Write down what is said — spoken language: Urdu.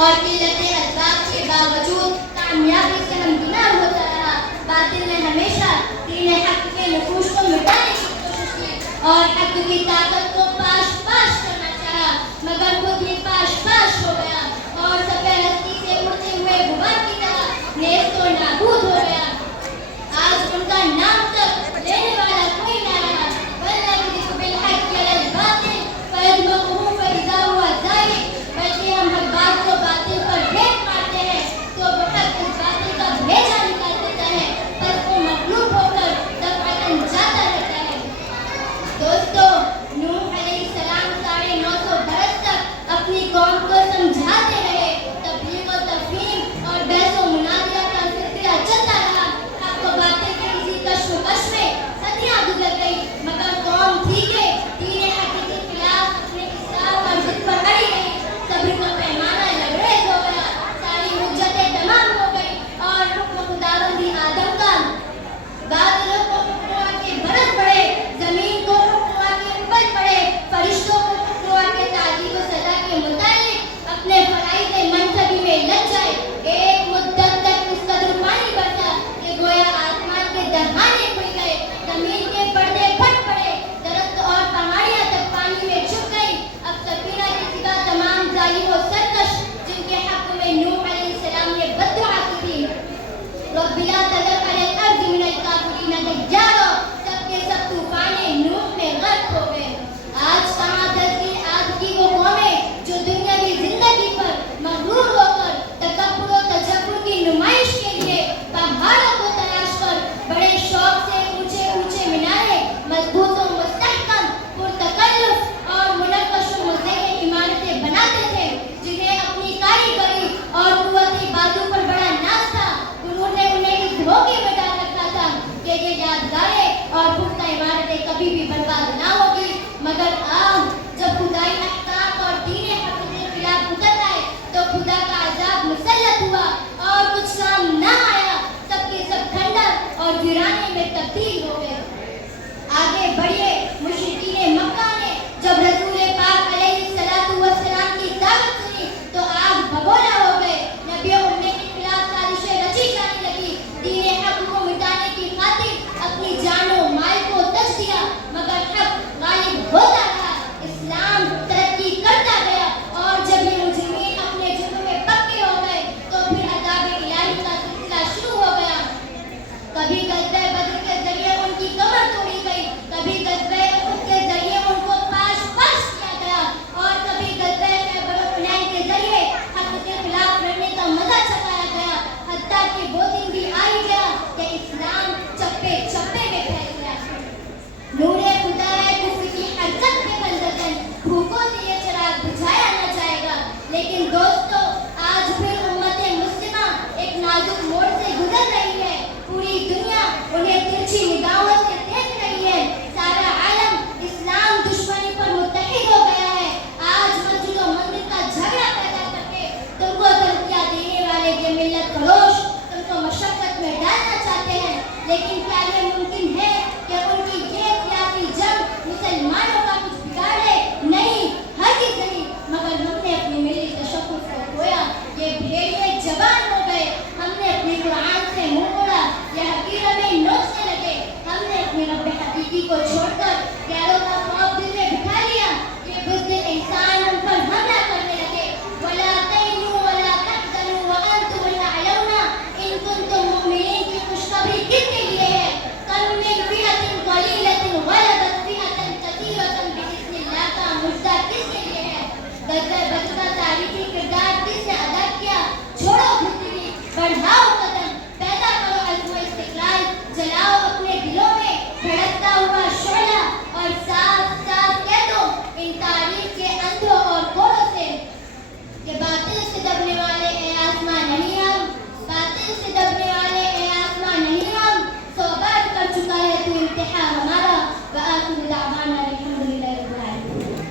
اور قلت اسباب کے باوجود کامیابی سے ہمکنار ہوتا رہا. باطل نے ہمیشہ دین حق کے نقوش کو مٹانے کی کوشش کی اور حق کی طاقت کو پاش پاش کرنا چاہا، مگر خود ہی پاش پاش ہو گیا اور سفید ہستی سے اڑتے ہوئے غبار کی طرح نیست و نابود ہو گیا. آج ان کا نام تک لینے والا کوئی نہ رہا. وَالَّذِي بِالْحَقِّ عَلَى الْبَاطِلِ فَيَدْمَغُهُ فَإِذَا هُوَ زَاهِقٌ. بلکہ ہم حق بات کو باطل پر پھینک مارتے ہیں تو وہ حق اس باطل کا بھیجا نکال دیتا ہے، پر وہ مغلوب ہو کر دفعتاً جاتا رہتا ہے. دوستو، نوح علیہ السلام 950 برس تک اپنی قوم کو سمجھاتے رہے. تبلیغ و تفہیم اور بحث و مناظرہ کا سلسلہ چلتا رہا. حق و باطل کے اسی کشمکش میں صدیاں گزر گئی، مگر قوم تھی کہ دین حق کے خلاف اپنے اصرار اور ضد پر اڑی رہی. صبر کا پیمانہ لبریز ہو گیا، ساری حجتیں تمام ہو گئی اور حکم خداوندی آدم کا بادلوں کو حکم کے برس پڑے، زمین کو حکم کے اپل پڑے، فرشتوں کو حکم کے تعدیب و سزا کے متعلق اپنے فرائض منصبی میں لگ جائے. ایک مدت تک اس قدر پانی برسا کہ گویا آسمان کے دہانے کھل گئے، زمین کے پردے پھٹ پڑے، درخت اور پہاڑیاں تک پانی میں چھپ گئی. اب سفینہ کے سوا تمام ظالم و سرکش جن کے حق میں نوح علیہ السلام نے بددعا کی تھی، رب لا تذر علی الارض من الکافرین دیارا، سب کے سب طوفان نوح میں غرق ہو گئے. آج کہاں دھرتی آج کی وہ قومیں جو دنیاوی زندگی پر مغرور ہو کر تکبر و تجبر کی نمائش کے لیے پہاڑوں کو تلاش کر بڑے شوق سے اونچے اونچے مینارے مضبوط و مستحکم پرتکلف اور منقش و مزین عمارتیں بناتے تھے، جنہیں اپنی کاریگری اور قوت بازو پر بڑا ناز تھا. انہوں نے انہیں اس دھوکے میں ڈال رکھا تھا کہ یہ یادگاریں اور پختہ عمارتیں کبھی بھی برباد نہ ہوگی. مگر آج جب خدائی احکام اور دین حق کے خلاف اتر آئے تو خدا کا عذاب مسلط ہوا اور کچھ کام نہ آیا. سب کے سب کھنڈر اور ویرانے میں تبدیل ہو گئے. آگے بڑھیے. مشرکین مکہ نے جب رسول پاک علیہ السلام کی دعوت سنی تو آگ بگولا ہو گئے. نبی امت کے خلاف سازشیں رچی جانے لگی. دین حق کو مٹانے کی خاطر اپنی جان و مال کو تج دیا، مگر حق غالب ہوتا رہا. اسلام ترقی کرتا گیا اور جب یہ مجرمین اپنے جرم میں پکے ہو گئے تو پھر عذاب الہی کا سلسلہ شروع ہو گیا. کبھی غزوہ بدر کے ذریعے ان کی کمر توڑی گئی، کبھی غزوہ احد کے ذریعے ان کو پاش پاش کیا گیا اور کبھی غزوہ خیبر و حنین کے ذریعے حق کے خلاف لڑنے کا مزہ چکھایا گیا. حتیٰ کہ وہ دن بھی آ ہی گیا کہ اسلام چپے چپے میں پھیل گیا. نور خدا ہے کفر کی حرکت کے بندن، بھوکوں سے یہ چراغ بجھایا نہ جائے گا. لیکن دوستو، آج پھر امت مسلمہ ایک نازک موڑ سے گزر رہی ہے. پوری دنیا انہیں ترچھی نگاہوں سے دیکھ رہی ہے. سارا عالم اسلام دشمنی پر متحد ہو گیا ہے. آج مسجد و مندر کا جھگڑا پیدا کر کے تم کو ترقیاں دینے والے یہ ملت فروش تم کو مشقت میں ڈالنا چاہتے ہیں. لیکن کیا یہ ممکن ہے کہ ان کی یہ سیاسی جنگ مسلمانوں کا کچھ بگاڑ لے؟ نہیں، ہرگز نہیں. مگر ہم نے اپنی ملی تشخص کو کھویا، یہ بھیڑیے جوان ہو گئے. ہم نے اپنی قرآن سے منہ موڑا، یہ حقیر ہمیں نوچنے لگے. ہم نے اپنے رب حقیقی کو چھوڑ کر غیروں کا خوف دل میں بٹھا لیا. یہ بزدل انسان ہم پر حملہ کرنے لگے. وَلَا تَهِنُوا وَلَا تَحْزَنُوا وَأَنْتُمُ الْأَعْلَوْنَ إِن كُنتُم مُؤْمِنِينَ کی خوشخبری کس کے لیے ہے؟ کم من فئة قلیلة غلبت فئة کثیرة بإذن اللہ کا مژدہ کس کے لیے ہے؟ غزوہ بدر کا تاریخی کردار کس نے ادا کیا؟ چھوڑو بھتری، بڑھاؤ